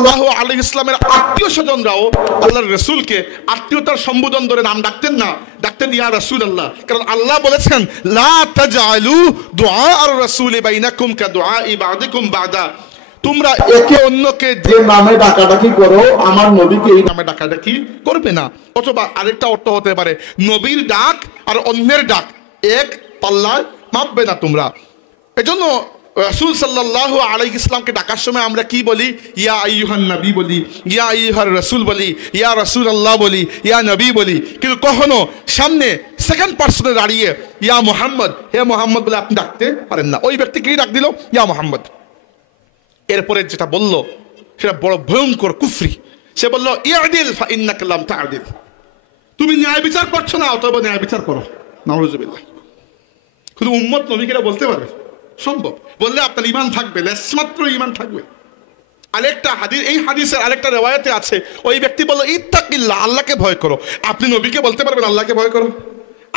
সাল্লাল্লাহু আলাইহি ইসলামের আত্মীয় স্বজনরাও আল্লাহর রাসূলকে আত্মীয়তার সম্বোধন ধরে নাম ডাকতেন না, ডাকতেন ইয়া রাসূলুল্লাহ। কারণ আল্লাহ বলেছেন লা তাজআলু দুআ আর রাসূলি বাইনাকুম কা দুআই বা'দিকুম বা'দা, তোমরা একে অন্যকে যে নামে ডাকাডাকি করো আমার নবীকে এই নামে ডাকাডাকি করবে না। অথবা আরেকটা অর্থ হতে পারে নবীর ডাক আর অন্যের ডাক এক পাল্লায় মাপবে না তোমরা। এজন্য রাসূল সাল্লাল্লাহু আলাইহি ইসলামকে ডাকার সময় আমরা কি বলি? ইয়া আইয়ুহান নবী বলি, ইয়া আইয়ুহার রাসূল বলি, ইয়া রাসূলুল্লাহ বলি, ইয়া নবী বলি। কিন্তু কখনো সামনে সেকেন্ড পার্সনে দাঁড়িয়ে ইয়া মুহাম্মদ, হে মুহাম্মদ বলে আপনি ডাকতে পারেন না। ওই ব্যক্তিকেই ডাক দিল ইয়া মুহাম্মদ। এরপরে যেটা বলল সেটা বড় ভয়ঙ্কর কুফরি। সে বলল ইয়াদিল ফা ইন্নাকা লাম তা'দিল, তুমি ন্যায় বিচার করছো না, অতএব ন্যায় বিচার করো। নাউযুবিল্লাহ। শুধু উম্মত নবীকে বলতে পারবে? সম্ভব। বললে আপনার ঈমান থাকবে, লেশমাত্র ঈমান থাকবে। আরেকটা হাদিস, এই হাদিসের আরেকটা রিওয়ায়াতে আছে ওই ব্যক্তি বলল ইত্তাকিল্লাহ, আল্লাহকে ভয় করো। আপনি নবীকে বলতে পারবেন আল্লাহকে ভয় করো?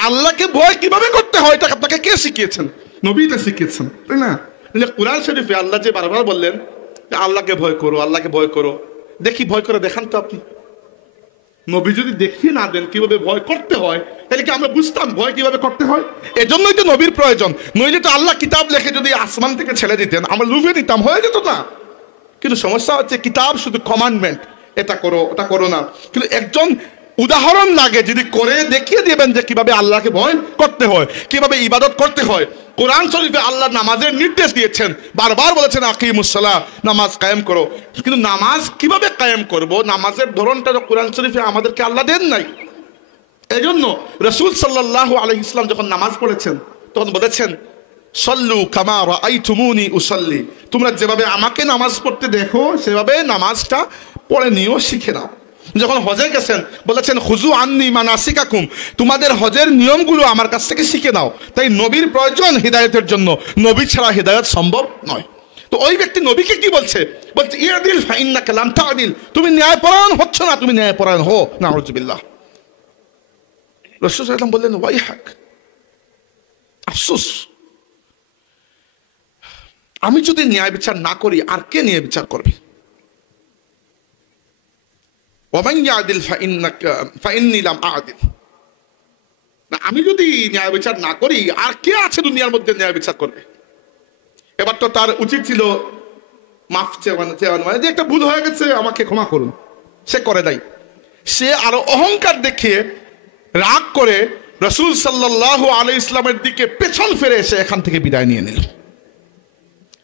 আল্লাহকে ভয় কিভাবে করতে হয় এটা আপনাকে কে শিখিয়েছেন? নবী তো শিখিয়েছেন, তাই না? কুরআন শরীফে আল্লাহ যে বারবার বললেন আল্লাহকে ভয় করো, আল্লাহকে ভয় করো, দেখি ভয় করে দেখান তো আপনি। নবী যদি দেখিয়ে না দেন কিভাবে ভয় করতে হয় তাহলে কি আমরা বুঝতাম ভয় কিভাবে করতে হয়? এজন্যই তো নবীর প্রয়োজন। নইলে তো আল্লাহ কিতাব লেখে যদি আসমান থেকে ছেড়ে দিতেন আমরা লুফে নিতাম, হয়ে যেত না। কিন্তু সমস্যা হচ্ছে কিতাব শুধু কমান্ডমেন্ট, এটা করো ওটা করো না, কিন্তু একজন উদাহরণ লাগে যদি করে দেখিয়ে দিবেন যে কিভাবে আল্লাহকে ভয় করতে হয়, কিভাবে ইবাদত করতে হয়। কোরআন শরীফে আল্লাহ নামাজের নির্দেশ দিয়েছেন, বারবার বলেছেন আকিমুস সালাহ, নামাজ কায়েম করো। কিন্তু নামাজ কিভাবে কায়েম করব, নামাজের ধরনটা কোরআন শরীফে আমাদেরকে আল্লাহ দেন নাই। এজন্য রাসূল সাল্লাল্লাহু আলাইহি ইসলাম যখন নামাজ পড়েছেন তখন বলেছেন সল্লু কামা রাআইতুমুনি উসাল্লি, তোমরা যেভাবে আমাকে নামাজ পড়তে দেখো সেভাবে নামাজটা পড়ে নিও, শিখে নাও। যখন হজে গেছেন বলেছেন খুজু আন্নি মানাসিকাকুম, তোমাদের হজের নিয়মগুলো আমার কাছ থেকে শিখে নাও। তাই নবীর প্রয়োজন হিদায়াতের জন্য, নবী ছাড়া হিদায়াত সম্ভব নয়। তো ওই ব্যক্তি নবীকে কি বলছে? বলছে ইয়াদিল ফা ইন্নাকা লাম তা'দিল, তুমি ন্যায়পরায়ণ হচ্ছ না, তুমি ন্যায়পরায়ণ হো। নাউযুবিল্লাহ। রাসূল সাল্লাল্লাহু আলাইহি ওয়াসাল্লাম বললেন ওয়াইহাক, আফসোস, আমি যদি ন্যায় বিচার না করি আর কে ন্যায় বিচার করবে? ওয়ামান ইয়াদিল ফা ইন্নী লাম আ'দিল, আমি যদি ন্যায় বিচার না করি আর কে আছে দুনিয়ার মধ্যে ন্যায় বিচার করবে? এবার তো তার উচিত ছিল মাফ চেয়ে মানে যে একটা ভুল হয়ে গেছে আমাকে ক্ষমা করুন, সে করে নাই। সে আরো অহংকার দেখিয়ে রাগ করে রাসূল সাল্লাল্লাহু আলাইহি ইসলামের দিকে পেছন ফিরে এসে এখান থেকে বিদায় নিয়ে নিল।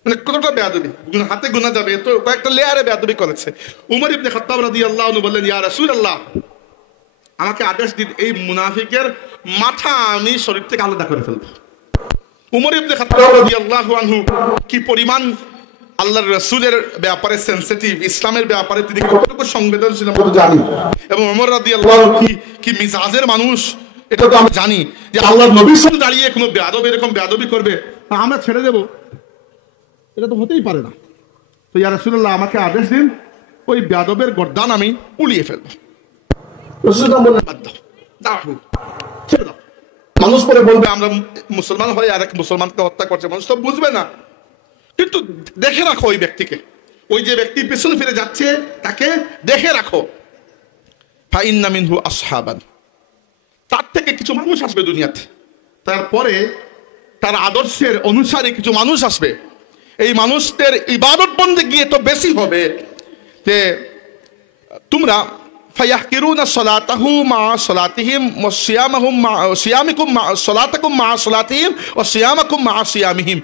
মানে কতটা বেয়াদবি, হাতে গোনা যাবে, তো কয়েকটা লেয়ারে বেয়াদবি করেছে। উমর ইবনে খাত্তাব রাদিয়াল্লাহু আনহু বললেন ইয়া রাসূলুল্লাহ, আমাকে আদেশ দিন এই মুনাফিকের মাথা আমি শরীর থেকে আলাদা করে ফেলব। উমর ইবনে খাত্তাব রাদিয়াল্লাহু আনহু কি পরিমাণ আল্লাহর রাসূলের ব্যাপারে সেনসিটিভ, ইসলামের ব্যাপারে তিনি কতটুকু সংবেদনশীল আমরা জানি। এবং উমর রাদিয়াল্লাহু কি মিজাজের মানুষ এটা তো আমরা জানি, যে আল্লাহর নবীর সামনে দাঁড়িয়ে কোনো বেয়াদব এরকম বেয়াদবি করবে আমরা ছেড়ে দেব, এটা তো হতেই পারে না। তো ইয়া রাসূলুল্লাহ, আমাকে আদেশ দিন ওই বেয়াদবের গর্দান আমি উড়িয়ে ফেলব। রাসূলুল্লাহ বললেন বাদ দাও, দাও, ছেড়ে দাও। মানুষ পরে বলবে আমরা মুসলমান হয়ে আরেক মুসলমানকে হত্যা করছে, মানুষ তো বুঝবে না। কিন্তু দেখে রাখো ওই ব্যক্তিকে, ওই যে ব্যক্তি পিছনে ফিরে যাচ্ছে তাকে দেখে রাখো। ফা ইন্না মিনহু আসহাবান, তার থেকে কিছু মানুষ আসবে দুনিয়াতে, তারপরে তার আদর্শের অনুসারী কিছু মানুষ আসবে। এই মানুষদের ইবাদত বন্দেগী এত বেশি হবে যে তোমরা ফায়াহকিরুনা সলাতাহু মা সলাতিহিম ওয়া সিয়ামাহুম মা সিয়ামিকুম মা সলাতাকুম মা সলাতিহিম ওয়া সিয়ামাকুম মা সিয়ামিহিম,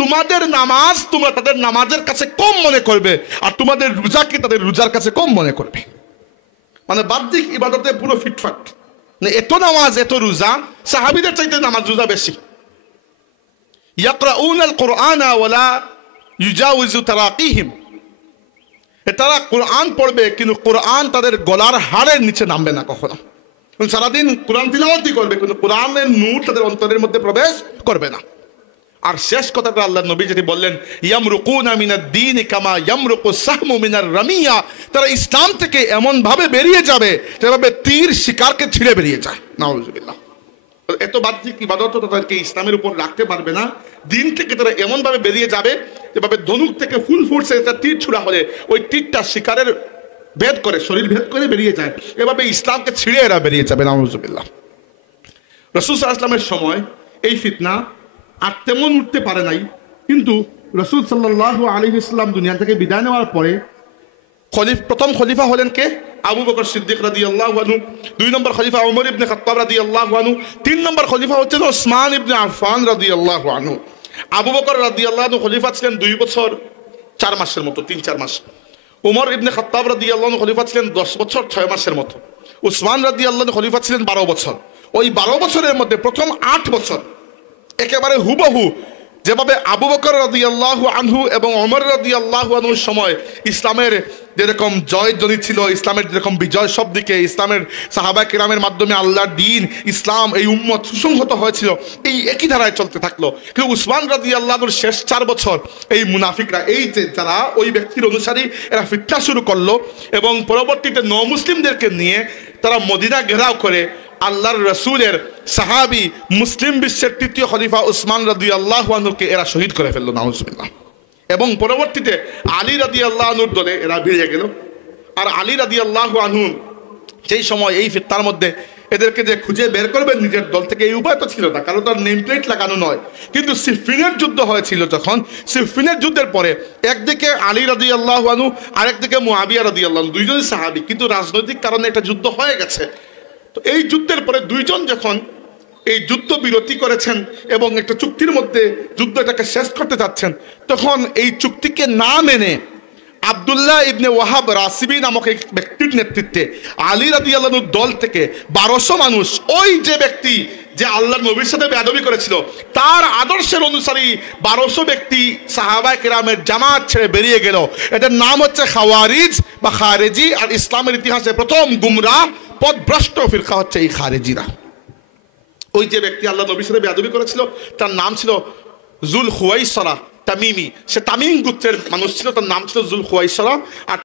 তোমাদের নামাজ তোমরা তাদের নামাজের কাছে কম মনে করবে আর তোমাদের রোজাকে তাদের রোজার কাছে কম মনে করবে। মানে বাহ্যিক ইবাদতে পুরো ফিটফাট, এত নামাজ এত রোজা, সাহাবীদের চাইতে নামাজ রোজা বেশি। ইয়াকরাউনাল কুরআনা ওয়ালা ইউজাউযু তারাকিহিম, তারা কোরআন পড়বে কিন্তু কোরআন তাদের গলার হাড়ের নিচে নামবে না কখনো। সারাদিন কোরআন তিলাওয়াতই করবে কিন্তু কোরআনের নূর তাদের অন্তরের মধ্যে প্রবেশ করবে না। আর শেষ কথাটা আল্লাহ নবী যেটি বললেন ইয়ামরুকুনা মিনাদ দ্বীন কামা ইয়ামরুকুস সাহমু মিনার রামিয়া, তারা ইসলাম থেকে এমন ভাবে বেরিয়ে যাবে যেভাবে তীর শিকারকে ছিঁড়ে বেরিয়ে যায়। নাউযুবিল্লাহ। এত বাহ্যিক ইবাদত তাদেরকে ইসলামের উপর রাখতে পারবে না। দিন থেকে তারা এমনভাবে বেরিয়ে যাবে যেভাবে ধনুক থেকে ফুল ফুটছে, একটা তীর ছুড়া হলে ওই তীরটা শিকারের ভেদ করে, শরীর ভেদ করে বেরিয়ে যায়, এভাবে ইসলামকে ছিঁড়ে এরা বেরিয়ে যাবে। নাউজুবিল্লাহ। রাসূল সাল্লাল্লাহু আলাইহি ওয়াসাল্লামের সময় এই ফিতনা আর তেমন উঠতে পারে নাই, কিন্তু রাসূল সাল্লাল্লাহু আলাইহি ওয়াসাল্লাম দুনিয়া থেকে বিদায় নেওয়ার পরে প্রথম খলিফা হলেন কে? আবু বকর সিদ্দিক রাদিয়াল্লাহু আনহু। 2 নম্বর খলিফা ওমর ইবনে খাত্তাব রাদিয়াল্লাহু আনহু। 3 নম্বর খলিফা হচ্ছেন ওসমান ইবনে আফফান রাদিয়াল্লাহু আনহু। আবু বকর রাদিয়াল্লাহু আনহু খলিফা ছিলেন 2 বছর 4 মাসের মতো, 3-4 মাস। ওমর ইবনে খাত্তাব রাদিয়াল্লাহু আনহু খলিফা ছিলেন 10 বছর 6 মাসের মতো। ওসমান রাদিয়াল্লাহু আনহু খলিফা ছিলেন 12 বছর। ওই 12 বছরের মধ্যে প্রথম 8 বছর একেবারে হুবহু যেভাবে আবু বকর রাদিয়াল্লাহু আনহু এবং ওমর রাদিয়াল্লাহু আনহুর সময় ইসলামের যেরকম জয় ধ্বনি ছিল, ইসলামের যেরকম বিজয় সব দিকে, ইসলামের সাহাবা কিরামের মাধ্যমে আল্লাহর দ্বীন ইসলাম এই উম্মত সুসংহত হয়েছিল, এই একই ধারায় চলতে থাকলো। কিন্তু উসমান রাদিয়াল্লাহু আনহুর শেষ 4 বছর এই মুনাফিকরা, এই যে যারা ওই ব্যক্তির অনুসারী, এরা ফিতনা শুরু করলো এবং পরবর্তীতে মুসলিমদেরকে নিয়ে তারা মদিনা ঘেরাও করে আল্লাহর রসুলের সাহাবী মুসলিম বিশ্বের 3য় খলিফা উসমান রাদিয়াল্লাহু আনহুকে এরা শহীদ করে ফেললো। নাউজুবিল্লাহ। এবং পরবর্তীতে আলী রাদিয়াল্লাহু আনহুর দলে এরা ভিড়ে গেল। আর আলী রাদিয়াল্লাহু আনহু সেই সময় এই ফিতনার মধ্যে এদেরকে যে খুঁজে বের করবেন নিজের দল থেকে, এই উপায় তো ছিল না, কারণ তার নেম প্লেট লাগানো নয়। কিন্তু সিফিনের যুদ্ধ হয়েছিল, যখন সিফিনের যুদ্ধের পরে একদিকে আলী রাদিয়াল্লাহু আনহু, আরেকদিকে মুআবিয়া রাদিয়াল্লাহু আনহু, দুইজনই সাহাবী, কিন্তু রাজনৈতিক কারণে একটা যুদ্ধ হয়ে গেছে। তো এই যুদ্ধের পরে দুইজন যখন এই যুদ্ধ বিরতি করেছেন এবং একটা চুক্তির মধ্যে যুদ্ধটাকে শেষ করতে যাচ্ছেন, তখন এই চুক্তিকে না মেনে আব্দুল্লাহ ইবনে ওয়াহাব রাসিবি নামক এক ব্যক্তির নেতৃত্বে আলী রাদিয়াল্লাহু আনহুর দল থেকে 1200 মানুষ, ওই যে ব্যক্তি যে আল্লাহর নবীর সাথে বেয়াদবি করেছিল তার আদর্শের অনুসারী 1200 ব্যক্তি সাহাবায়ে কেরামের জামাত ছেড়ে বেরিয়ে গেল। এটার নাম হচ্ছে খাওয়ারিজ বা খারেজি। আর ইসলামের ইতিহাসে প্রথম গুমরাহ পথভ্রষ্ট ফিরকা হচ্ছে এই খারেজিরা। ওই যে ব্যক্তি আল্লাহ নবীর সাথে বেয়াদবি করেছিল তার নাম ছিল জুল খুয়াইসরা তামিমি। সে তামিম গোত্রের মানুষ ছিল, তার নাম ছিল জুল খুয়াইসরা। আর